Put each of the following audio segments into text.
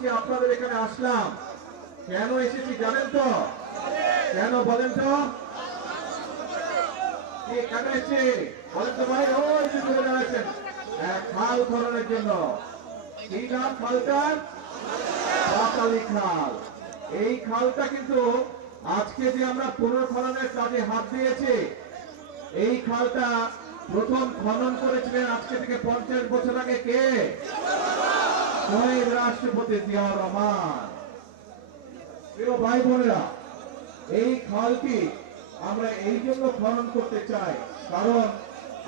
আজকে আপনাদের এখানে আসলাম, কেন এসেছি জানেন তো? কেন বলেন তো? কেন এসেছি বলেন তো ভাই? ওই যে চলে দাঁড়াচ্ছেন, খাল খননের জন্য। কি নাম খালটার? পাতালি খাল। এই খালটা কিন্তু আজকে যে আমরা পুনর্খননের কাজে হাত দিয়েছি, এই খালটা প্রথম খনন করেছিলেন আজকে থেকে 50 বছর আগে কে? শহীদ রাষ্ট্রপতি জিয়াউর রহমান। প্রিয় ভাই বোনেরা, এই খালটি আমরা এই জন্য খনন করতে চাই, কারণ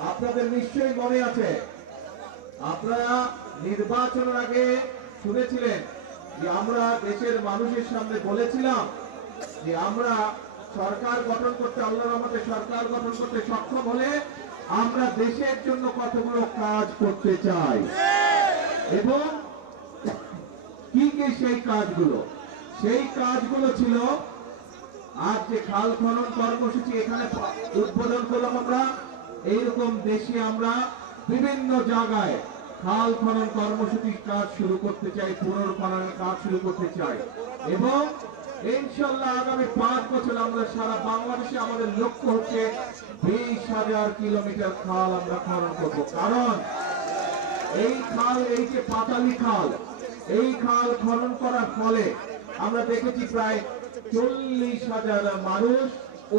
আপনাদের নিশ্চয়ই মনে আছে, আপনারা নির্বাচনের আগে শুনেছিলেন যে আমরা দেশের মানুষের সামনে বলেছিলাম যে আমরা সরকার গঠন করতে, আল্লাহর রহমতে সরকার গঠন করতে সক্ষম হলে আমরা দেশের জন্য কতগুলো কাজ করতে চাই। এবং কি কি সেই কাজগুলো? সেই কাজগুলো ছিল, আজ যে খাল খনন কর্মসূচি এখানে উদ্বোধন করলাম আমরা, এইরকম দেশে আমরা বিভিন্ন জায়গায় খাল খনন কর্মসূচির কাজ শুরু করতে চাই, পুনর্খননের কাজ শুরু করতে চাই। এবং ইনশাল্লাহ আগামী 5 বছর আমরা সারা বাংলাদেশে আমাদের লক্ষ্য হচ্ছে 20,000 কিলোমিটার খাল আমরা খনন করব। কারণ এই খাল, এই যে পাতালি খাল, এই খাল খনন করার ফলে আমরা দেখেছি প্রায় 40,000 মানুষ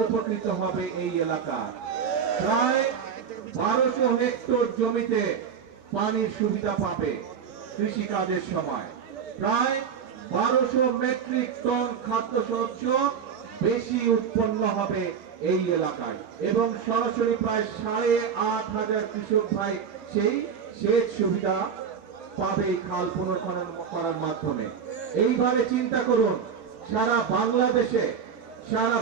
উপকৃত হবে এই এলাকা। প্রায় 1200 হেক্টর জমিতে পানির সুবিধা পাবে কৃষি কাজের সময়। প্রায় 1200 মেট্রিক টন খাদ্যশস্য বেশি উৎপন্ন হবে এই এলাকায়, এবং সরাসরি প্রায় 8,500 কৃষক ভাই সেই সেচ সুবিধা পাবে এই খাল পুনর্খনন করার মাধ্যমে। এইভাবে চিন্তা করুন, সারা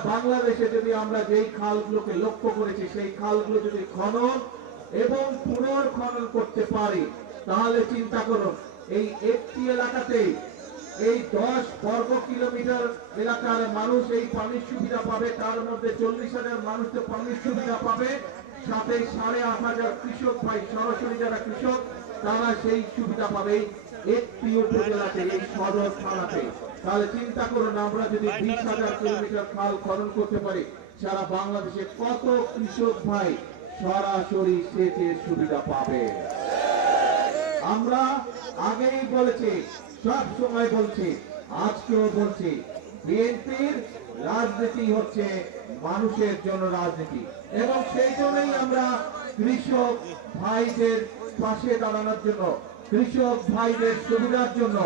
বাংলাদেশে যদি আমরা যেই খালগুলোকে লক্ষ্য করেছি সেই খালগুলো যদি খনন এবং পুনর্খনন করতে পারি, তাহলে চিন্তা করুন এই একটি এলাকাতেই এই 10 বর্গ কিলোমিটার এলাকার মানুষ এই পানির সুবিধা পাবে। তার মধ্যে 40,000 মানুষ তো পানির সুবিধা পাবে, সাথে 8,500 কৃষক ভাই সরাসরি যারা কৃষক তারা সেই সুবিধা পাবে একটি উপজেলাতে, এই সদর থানাতে। তাহলে চিন্তা করুন, আমরা যদি 20,000 কিলোমিটার খাল খনন করতে পারি, সারা বাংলাদেশে কত কৃষক ভাই সরাসরি সেচের সুবিধা পাবে। আমরা আগেই বলেছি, সব সময় বলছি, আজকেও বলছি, বিএনপির রাজনীতি হচ্ছে মানুষের জন্য রাজনীতি, এবং সেই জন্যই আমরা কৃষক ভাইদের পাশে দাঁড়ানোর জন্য, কৃষক ভাইদের সুবিধার জন্য,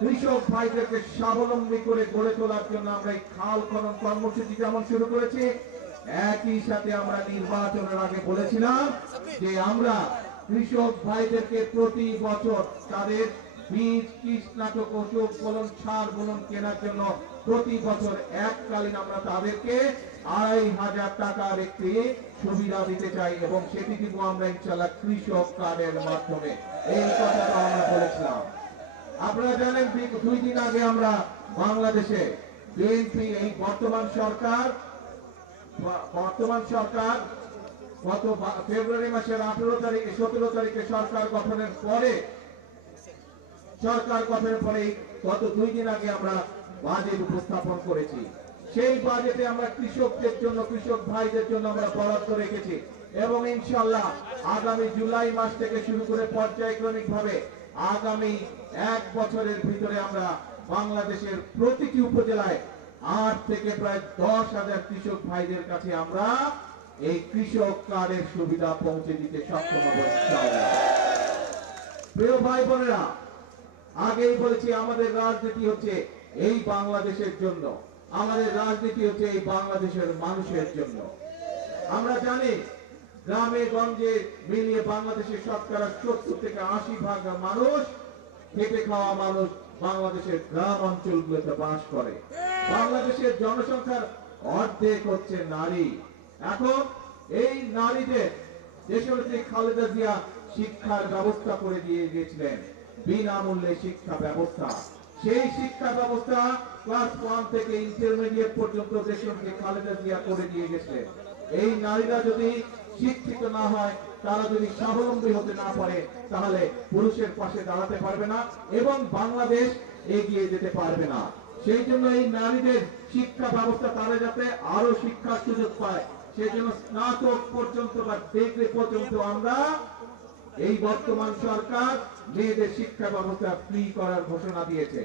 কৃষক ভাইদেরকে স্বাবলম্বী করে গড়ে তোলার জন্য আমরা এই খাল খনন কর্মসূচি যেমন শুরু করেছি, একই সাথে আমরা নির্বাচনের আগে বলেছিলাম যে আমরা কৃষক ভাইদেরকে প্রতি বছর তাদের বীজ, কীটনাশক, ওষুধ, ফলন, সার, বুনন কেনার জন্য প্রতি বছর এককালীন আমরা তাদেরকে 2,500 টাকার একটি সুবিধা দিতে চাই, এবং সেটি দিব আমরা ইনশাআল্লাহ কৃষক কার্ডের মাধ্যমে। এই কথাটা আমরা বলেছিলাম। আপনারা জানেন 2 দিন আগে আমরা বাংলাদেশে বিএনপি, এই বর্তমান সরকার গত ফেব্রুয়ারি মাসের 17 তারিখে সরকার গঠনের পরে গত 2 দিন আগে আমরা বাজেট উপস্থাপন করেছি। সেই বাজেটে আমরা কৃষকদের জন্য, কৃষক ভাইদের জন্য আমরা বরাদ্দ রেখেছি, এবং ইনশাআল্লাহ আগামী জুলাই মাস থেকে শুরু করে পর্যায়ক্রমিক ভাবে আগামী 1 বছরের ভিতরে আমরা বাংলাদেশের প্রতিটি উপজেলায় 8 থেকে প্রায় 10,000 কৃষক ভাইদের কাছে আমরা এই কৃষক কার্ডের সুবিধা পৌঁছে দিতে সক্ষম হব ইনশাআল্লাহ। প্রিয় ভাই বোনেরা, আগেই বলেছি আমাদের রাজনীতি হচ্ছে এই বাংলাদেশের জন্য, আমাদের রাজনীতি হচ্ছে এই বাংলাদেশের মানুষের জন্য। আমরা জানি গ্রামে গঞ্জে মিলিয়ে বাংলাদেশের শতকরা 70 থেকে 80% মানুষ, খেটে খাওয়া মানুষ বাংলাদেশের গ্রাম অঞ্চলগুলোতে বাস করে। বাংলাদেশের জনসংখ্যার অর্ধেক হচ্ছে নারী। এখন এই নারীদের দেশনেত্রী খালেদা জিয়া শিক্ষার ব্যবস্থা করে দিয়ে গিয়েছিলেন, বিনামূল্যে শিক্ষা ব্যবস্থা। সেই শিক্ষা ব্যবস্থা ক্লাস 1 থেকে ইন্টারমিডিয়েট পর্যন্ত দেশনেত্রী খালেদা জিয়া করে দিয়ে গেছিলেন। এই নারীরা যদি শিক্ষিত না হয়, তারা যদি স্বাবলম্বী হতে না পারে, তাহলে পুরুষের পাশে দাঁড়াতে পারবে না, এবং বাংলাদেশ এগিয়ে যেতে পারবে না। সেই জন্য এই নারীদের শিক্ষা ব্যবস্থা তারা যাতে আরো শিক্ষার সুযোগ পায়, সেই জন্য স্নাতক পর্যন্ত বা ডিগ্রি পর্যন্ত আমরা এই বর্তমান সরকার মেয়েদের শিক্ষা ব্যবস্থা ফ্রি করার ঘোষণা দিয়েছে।